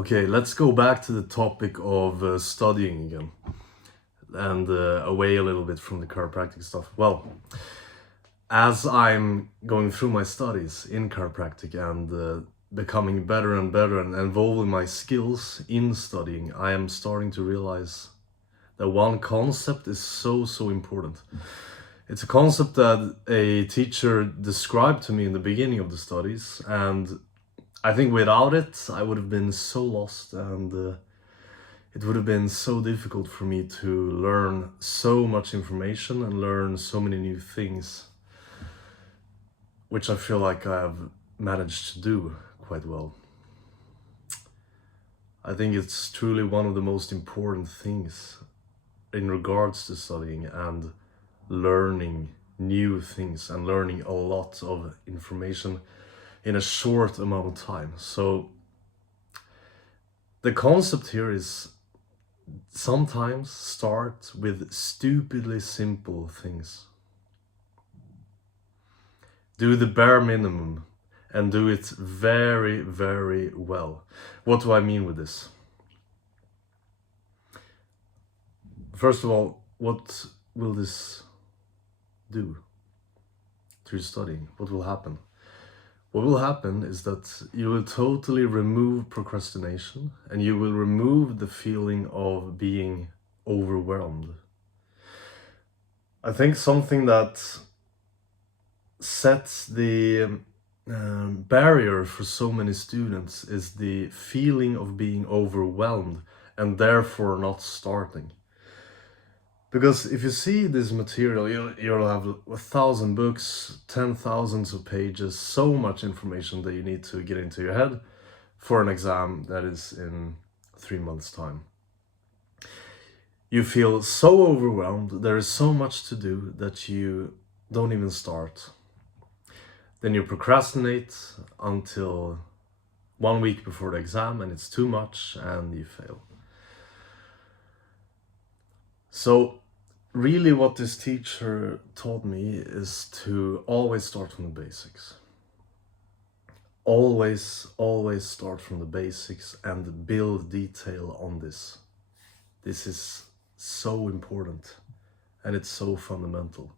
Okay, let's go back to the topic of studying again and away a little bit from the chiropractic stuff. Well, as I'm going through my studies in chiropractic and becoming better and better and evolving my skills in studying, I am starting to realize that one concept is so important. It's a concept that a teacher described to me in the beginning of the studies, and I think without it, I would have been so lost, and it would have been so difficult for me to learn so much information and learn so many new things, which I feel like I have managed to do quite well. I think it's truly one of the most important things in regards to studying and learning new things and learning a lot of information in a short amount of time. So the concept here is sometimes start with stupidly simple things. Do the bare minimum and do it very well. What do I mean with this? First of all, what will this do to your studying? What will happen? What will happen is that you will totally remove procrastination and you will remove the feeling of being overwhelmed. I think something that sets the barrier for so many students is the feeling of being overwhelmed and therefore not starting. Because if you see this material, you'll have 1,000 books, 10,000 of pages, so much information that you need to get into your head for an exam that is in 3 months' time. You feel so overwhelmed, there is so much to do that you don't even start. Then you procrastinate until 1 week before the exam and it's too much and you fail. So really what this teacher taught me is to always start from the basics. Always start from the basics and build detail on this. This is so important and it's so fundamental,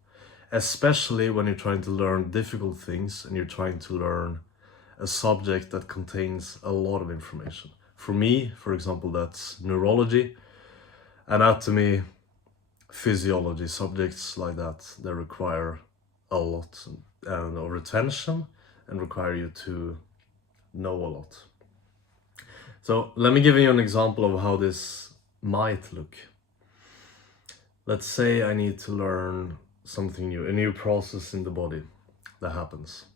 especially when you're trying to learn difficult things and you're trying to learn a subject that contains a lot of information. For me, for example, that's neurology, anatomy, physiology, subjects like that require a lot of retention and require you to know a lot. So let me give you an example of how this might look. Let's say I need to learn something new, a new process in the body that happens.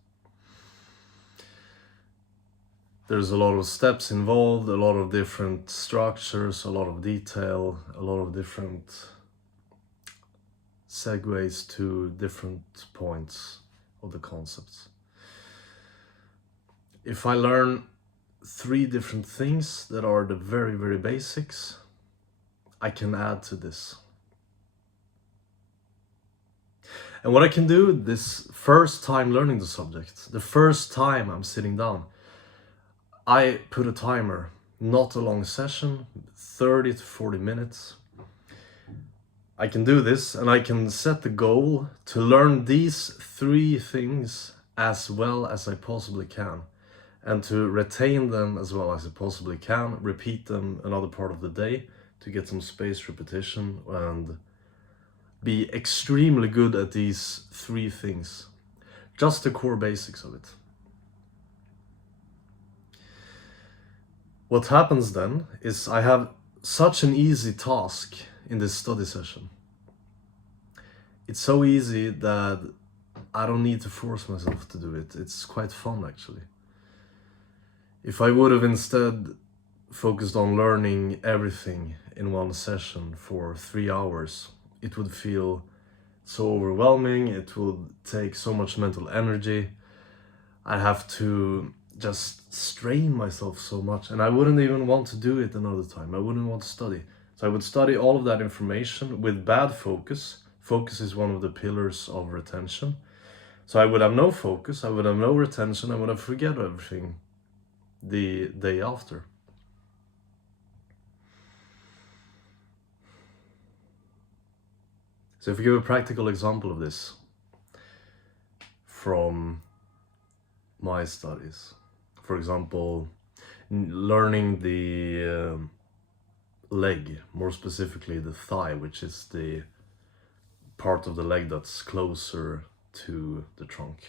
There's a lot of steps involved, a lot of different structures, a lot of detail, a lot of different segues to different points of the concepts. If I learn 3 different things that are the very basics, I can add to this. And what I can do this first time learning the subject, the first time I'm sitting down, I put a timer, not a long session, 30 to 40 minutes. I can do this and I can set the goal to learn these 3 things as well as I possibly can and to retain them as well as I possibly can, repeat them another part of the day to get some spaced repetition and be extremely good at these 3 things. Just the core basics of it. What happens then is I have such an easy task in this study session. It's so easy that I don't need to force myself to do it. It's quite fun actually. If I would have instead focused on learning everything in one session for 3 hours, it would feel so overwhelming, it would take so much mental energy. I have to just strain myself so much and I wouldn't even want to do it another time. I wouldn't want to study. So I would study all of that information with bad focus. Focus is one of the pillars of retention. So I would have no focus, I would have no retention, I would have forget everything the day after. So if we give a practical example of this from my studies, for example, learning the leg, more specifically the thigh, which is the part of the leg that's closer to the trunk.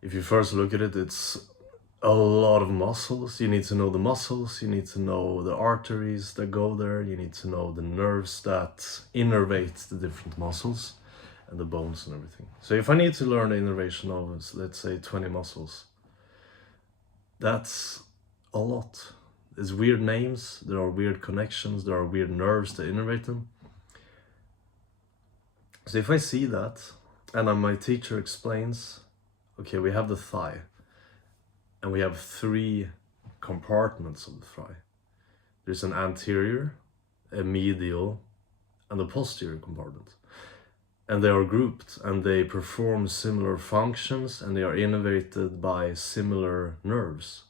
If you first look at it, it's a lot of muscles. You need to know the muscles, you need to know the arteries that go there, you need to know the nerves that innervate the different muscles and the bones and everything. So if I need to learn the innervation of, let's say, 20 muscles, that's a lot. There's weird names, there are weird connections, there are weird nerves that innervate them. So if I see that, and then my teacher explains, okay, we have the thigh, and we have 3 compartments of the thigh. There's an anterior, a medial, and a posterior compartment. And they are grouped, and they perform similar functions, and they are innervated by similar nerves.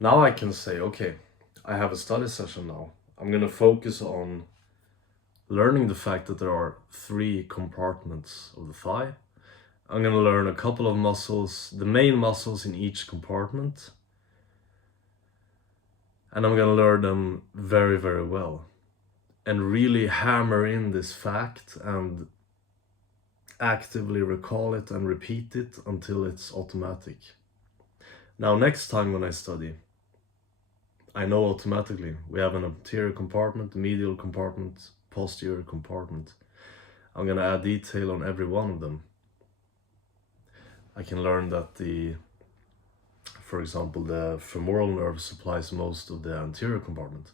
Now I can say, okay, I have a study session now. I'm gonna focus on learning the fact that there are 3 compartments of the thigh. I'm gonna learn a couple of muscles, the main muscles in each compartment. And I'm gonna learn them very, very well. And really hammer in this fact and actively recall it and repeat it until it's automatic. Now, next time when I study, I know automatically we have an anterior compartment, medial compartment, posterior compartment. I'm gonna add detail on every one of them. I can learn that for example, the femoral nerve supplies most of the anterior compartment.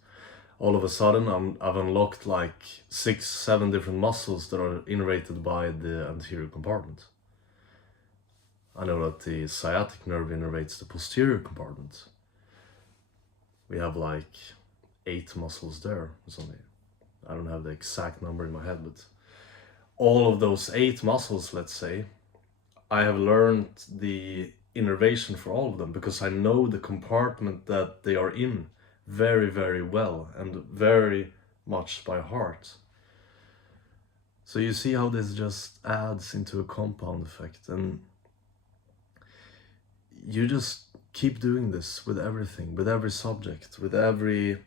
All of a sudden, I've unlocked like 6, 7 different muscles that are innervated by the anterior compartment. I know that the sciatic nerve innervates the posterior compartment. We have like 8 muscles there or something. I don't have the exact number in my head, but all of those 8 muscles, let's say, I have learned the innervation for all of them because I know the compartment that they are in very, very well and very much by heart. So you see how this just adds into a compound effect, and you just keep doing this with everything, with every subject, with every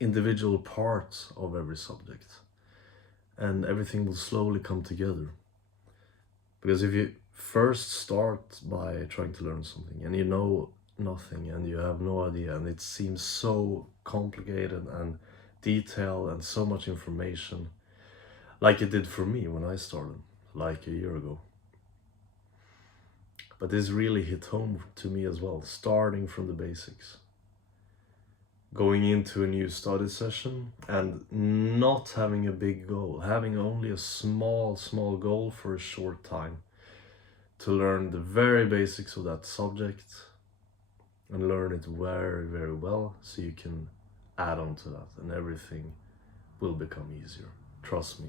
individual part of every subject, and everything will slowly come together. Because if you first start by trying to learn something and you know nothing and you have no idea and it seems so complicated and detailed and so much information, like it did for me when I started like a year ago. But this really hit home to me as well, starting from the basics. Going into a new study session and not having a big goal, having only a small goal for a short time to learn the very basics of that subject and learn it very, very well so you can add on to that and everything will become easier. Trust me.